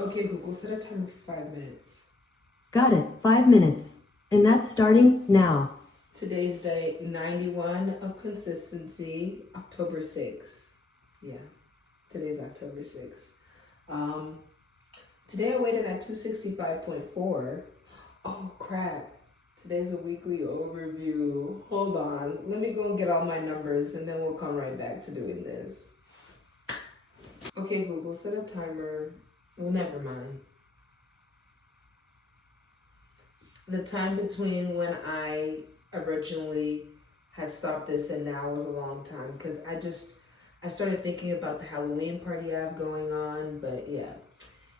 Okay, Google, set a timer for 5 minutes. Got it, 5 minutes. And that's starting now. Today's day 91 of consistency, October 6th. Yeah, today's October 6th. Today I weighed in at 265.4. Oh crap. Today's a weekly overview. Hold on. Let me go and get all my numbers and then we'll come right back to doing this. Okay, Google, set a timer. Well, never mind. The time between when I originally had stopped this and now was a long time because I started thinking about the Halloween party I have going on, but yeah.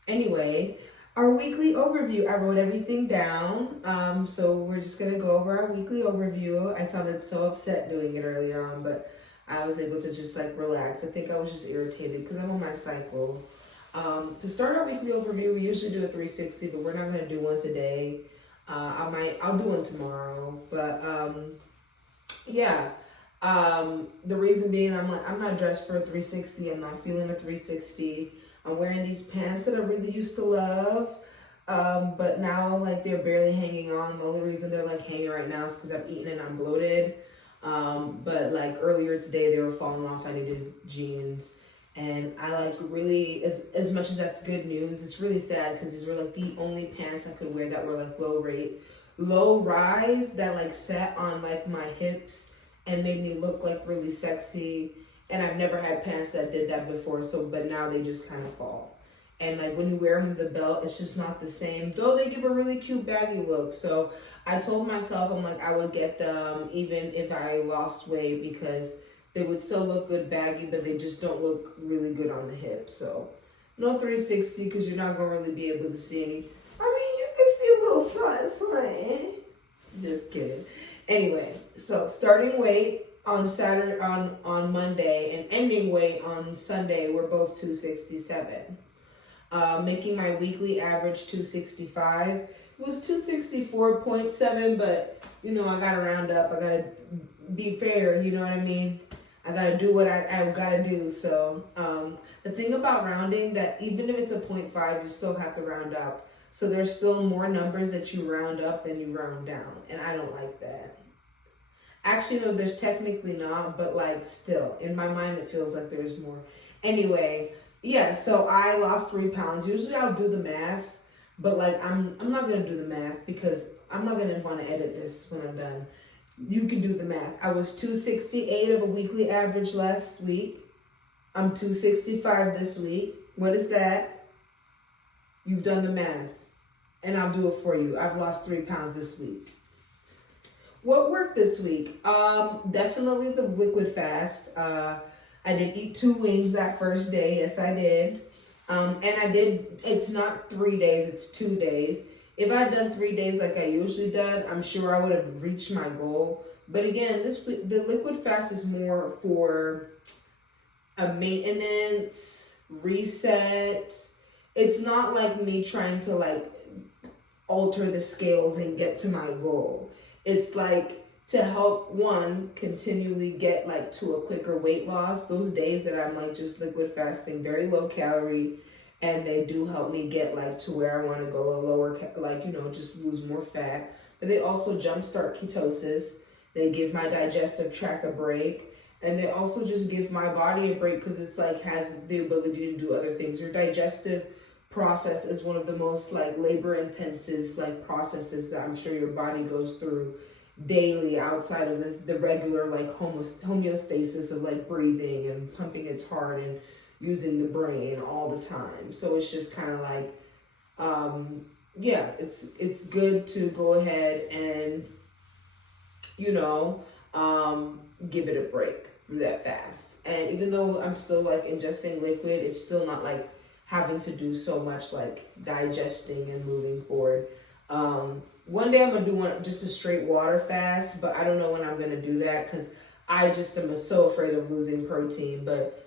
Anyway, our weekly overview, I wrote everything down. So we're just gonna go over our weekly overview. I sounded so upset doing it earlier on, but I was able to just like relax. I think I was just irritated because I'm on my cycle. To start our weekly overview, we usually do a 360, but we're not gonna do one today. I'll do one tomorrow, but yeah. The reason being, I'm not dressed for a 360. I'm not feeling a 360. I'm wearing these pants that I really used to love, but now like they're barely hanging on. The only reason they're like hanging right now is because I've eaten and I'm bloated. But like earlier today, they were falling off. I needed jeans. And I like really, as much as that's good news, it's really sad because these were like the only pants I could wear that were like low rise that like sat on like my hips and made me look like really sexy. And I've never had pants that did that before. But now they just kind of fall. And like when you wear them with the belt, it's just not the same, though they give a really cute baggy look. So I told myself, I'm like, I would get them even if I lost weight because they would still look good baggy, but they just don't look really good on the hips. So no 360 because you're not going to really be able to see any. I mean, you can see a little something. Just kidding. Anyway, so starting weight on Saturday, on Monday, and ending weight on Sunday were both 267. Making my weekly average 265. It was 264.7, but you know, I got to round up. I got to be fair, you know what I mean? I gotta do what I gotta do. So the thing about rounding, that even if it's a 0.5, you still have to round up. So there's still more numbers that you round up than you round down. And I don't like that. Actually, no, there's technically not, but like still, in my mind, it feels like there's more. Anyway, yeah, so I lost 3 pounds. Usually I'll do the math, but like I'm not gonna do the math because I'm not gonna want to edit this when I'm done. You can do the math. I was 268 of a weekly average last week. I'm 265 this week. What is that? You've done the math. And I'll do it for you. I've lost 3 pounds this week. What worked this week? Definitely the liquid fast. I did eat 2 wings that first day. Yes, I did. And I did, it's not 3 days, it's 2 days. If I had done 3 days like I usually done, I'm sure I would have reached my goal. But again, the liquid fast is more for a maintenance, reset. It's not like me trying to like alter the scales and get to my goal. It's like to help one continually get like to a quicker weight loss. Those days that I'm like just liquid fasting, very low calorie, and they do help me get like to where I want to go, a lower, like, you know, just lose more fat. But they also jumpstart ketosis. They give my digestive tract a break. And they also just give my body a break because it's like has the ability to do other things. Your digestive process is one of the most like labor intensive like processes that I'm sure your body goes through daily outside of the regular like homeostasis of like breathing and pumping its heart and using the brain all the time. So it's just kind of like, yeah, it's good to go ahead and, you know, give it a break through that fast. And even though I'm still like ingesting liquid, it's still not like having to do so much like digesting and moving forward. One day I'm gonna do just a straight water fast, but I don't know when I'm gonna do that because I just am so afraid of losing protein. But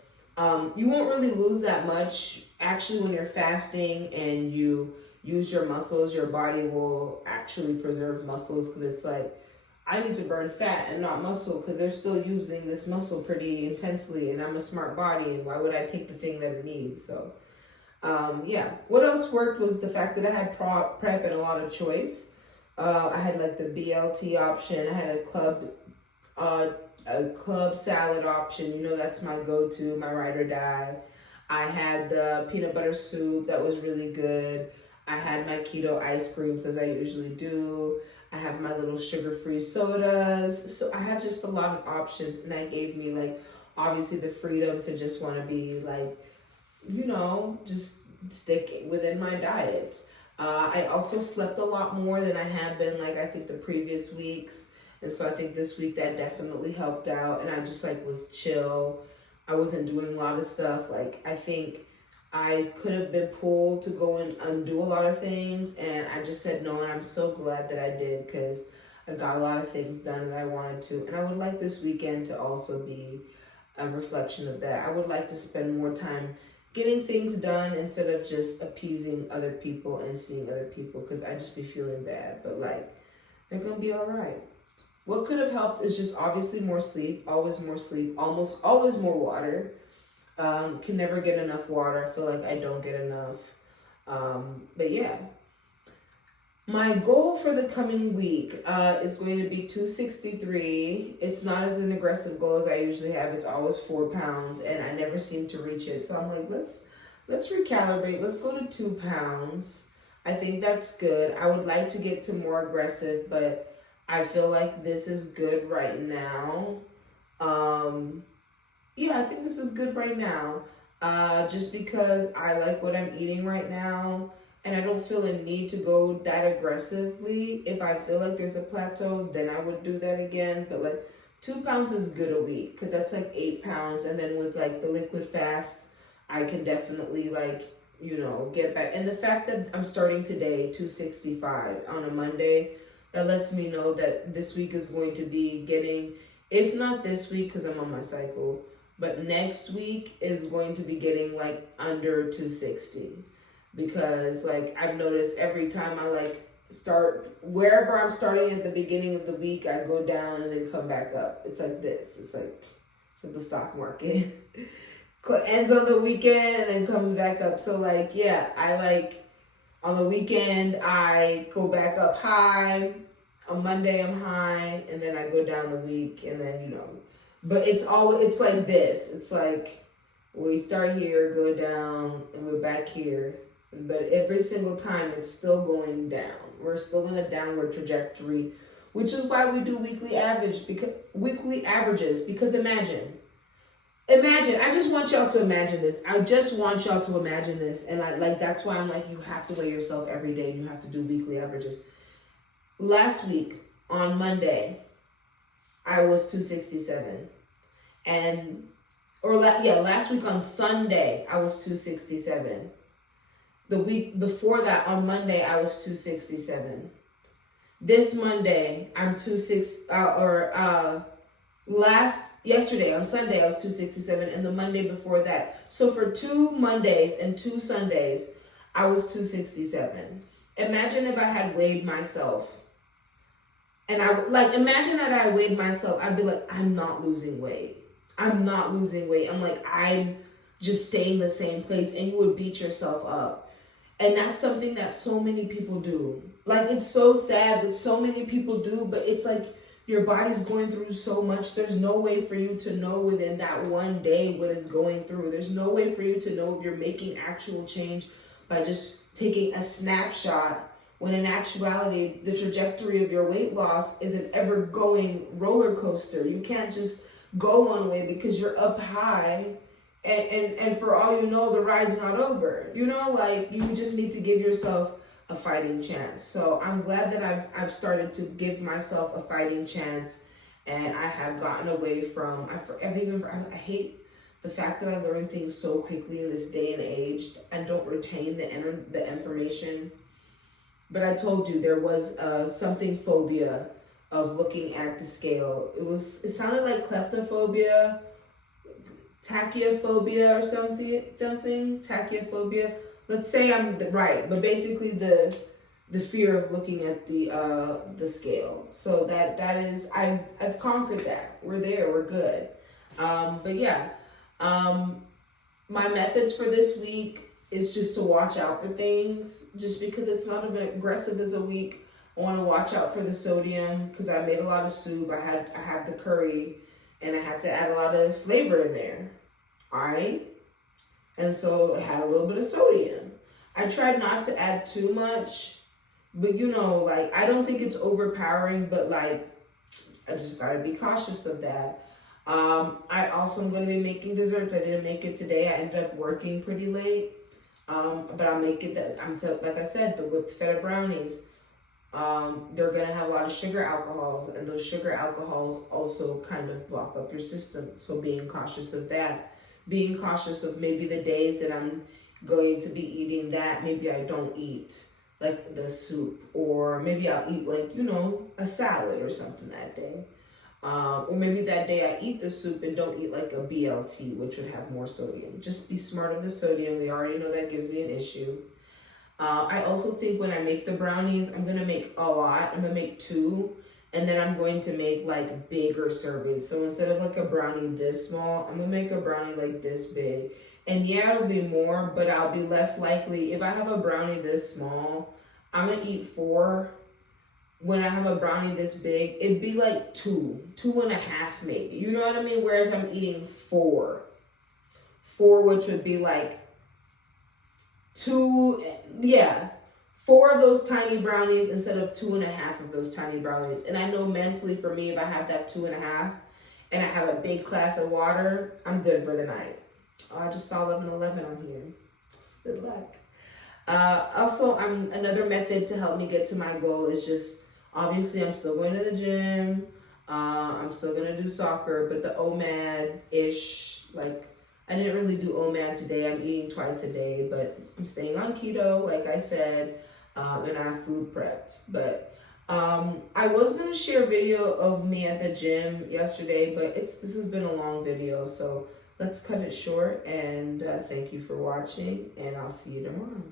you won't really lose that much. Actually, when you're fasting and you use your muscles, your body will actually preserve muscles because it's like, I need to burn fat and not muscle because they're still using this muscle pretty intensely and I'm a smart body and why would I take the thing that it needs? So Yeah. What else worked was the fact that I had prep and a lot of choice. I had like the BLT option. I had uh, a club salad option. You know, that's my go-to, my ride or die. I had the peanut butter soup that was really good. I had my keto ice creams as I usually do. I have my little sugar-free sodas. So I had just a lot of options, and that gave me like obviously the freedom to just want to be like, you know, just stick within my diet. I also slept a lot more than I have been, like I think the previous weeks. And so I think this week that definitely helped out. And I just like was chill. I wasn't doing a lot of stuff. Like I think I could have been pulled to go and undo a lot of things. And I just said no. And I'm so glad that I did, because I got a lot of things done that I wanted to. And I would like this weekend to also be a reflection of that. I would like to spend more time getting things done instead of just appeasing other people and seeing other people, because I just be feeling bad. But like, they're gonna be all right. What could have helped is just obviously more sleep, always more sleep, almost always more water. Can never get enough water. I feel like I don't get enough. But yeah, my goal for the coming week is going to be 263. It's not as an aggressive goal as I usually have. It's always 4 pounds, and I never seem to reach it. So I'm like, let's recalibrate. Let's go to 2 pounds. I think that's good. I would like to get to more aggressive, but I feel like this is good right now. Yeah, I think this is good right now. Just because I like what I'm eating right now, and I don't feel a need to go that aggressively. If I feel like there's a plateau, then I would do that again. But like 2 pounds is good a week, because that's like 8 pounds. And then with like the liquid fast, I can definitely like, you know, get back. And the fact that I'm starting today, 265 on a Monday, that lets me know that this week is going to be getting, if not this week, because I'm on my cycle, but next week is going to be getting like under 260. Because like I've noticed every time I like start wherever I'm starting at the beginning of the week, I go down and then come back up. It's like this. It's like the stock market. Ends on the weekend and then comes back up. So like, yeah, I like on the weekend I go back up high. On Monday I'm high, and then I go down the week, and then, you know, but it's like this. It's like we start here, go down, and we're back here. But every single time it's still going down. We're still in a downward trajectory, which is why we do weekly averages. Because imagine, I just want y'all to imagine this. And that's why I'm like, you have to weigh yourself every day, and you have to do weekly averages. Last week on Monday, I was 267. Last week on Sunday, I was 267. The week before that, on Monday, I was 267. This Monday, I'm yesterday on Sunday, I was 267, and the Monday before that. So for 2 Mondays and 2 Sundays, I was 267. Imagine if I had weighed myself. And imagine that I weighed myself. I'd be like, I'm not losing weight. I'm like, I'm just staying the same place. And you would beat yourself up. And that's something that so many people do. Like, it's so sad that so many people do, but it's like your body's going through so much. There's no way for you to know within that one day what it's going through. There's no way for you to know if you're making actual change by just taking a snapshot, when in actuality, the trajectory of your weight loss is an ever-going roller coaster. You can't just go one way because you're up high, and for all you know, the ride's not over. You know, like, you just need to give yourself a fighting chance. So I'm glad that I've started to give myself a fighting chance, and I have gotten away from, I hate the fact that I learn things so quickly in this day and age. I don't retain the information. But I told you there was something phobia of looking at the scale. It sounded like kleptophobia, tachyophobia or something, tachyophobia. Let's say I'm right, but basically the fear of looking at the scale. So that is, I've conquered that. We're there, we're good. But yeah, my methods for this week is just to watch out for things. Just because it's not as aggressive as a week, I want to watch out for the sodium because I made a lot of soup. I have the curry, and I had to add a lot of flavor in there. All right, and so it had a little bit of sodium. I tried not to add too much, but like I don't think it's overpowering, but like I just gotta be cautious of that. I also am going to be making desserts. I didn't make it today. I ended up working pretty late. But I'll make it like I said, the whipped feta brownies. They're going to have a lot of sugar alcohols, and those sugar alcohols also kind of block up your system. So being cautious of that. Being cautious of maybe the days that I'm going to be eating that, maybe I don't eat like the soup, or maybe I'll eat like, a salad or something that day. Or maybe that day I eat the soup and don't eat like a BLT, which would have more sodium. Just be smart of the sodium. We already know that gives me an issue. I also think when I make the brownies, I'm going to make a lot. I'm going to make 2, and then I'm going to make like bigger servings. So instead of like a brownie this small, I'm going to make a brownie like this big. And yeah, it'll be more, but I'll be less likely. If I have a brownie this small, I'm going to eat 4. When I have a brownie this big, it'd be like 2.5 maybe. You know what I mean? Whereas I'm eating 4, which would be like 4 of those tiny brownies instead of 2.5 of those tiny brownies. And I know mentally for me, if I have that 2.5 and I have a big glass of water, I'm good for the night. Oh, I just saw 11:11 on here. Good luck. Also, another method to help me get to my goal is just, obviously, I'm still going to the gym. I'm still going to do soccer, but the OMAD-ish, like, I didn't really do OMAD today. I'm eating twice a day, but I'm staying on keto, like I said, and I have food prepped. But I was going to share a video of me at the gym yesterday, but this has been a long video, so let's cut it short. And thank you for watching, and I'll see you tomorrow.